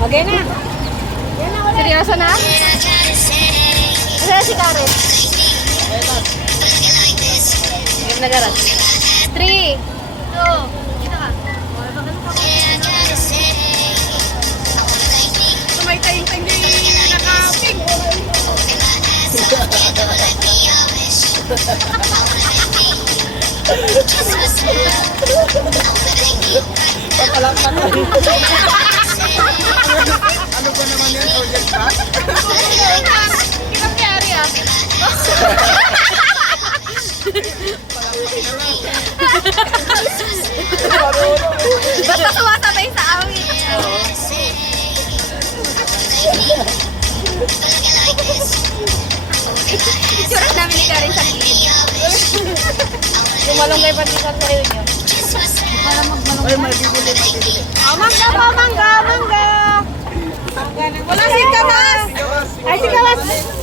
Okay na. Yan na ulit. Seryoso na? Asan si Karen? Game na garas. 3, 2, kita ka. Tumaytaying-taying nakaping. Papalakpan na rin. Ano ba naman yun? Organ pa? Kitang kayari ah. Basta sumasabay sa awit. Isurat namin ni Karen sa gilid. Lumalunggay pa din sa sayo niyo. Ay, may bibili. Oh, mangga po, mangga, mangga. Mangga.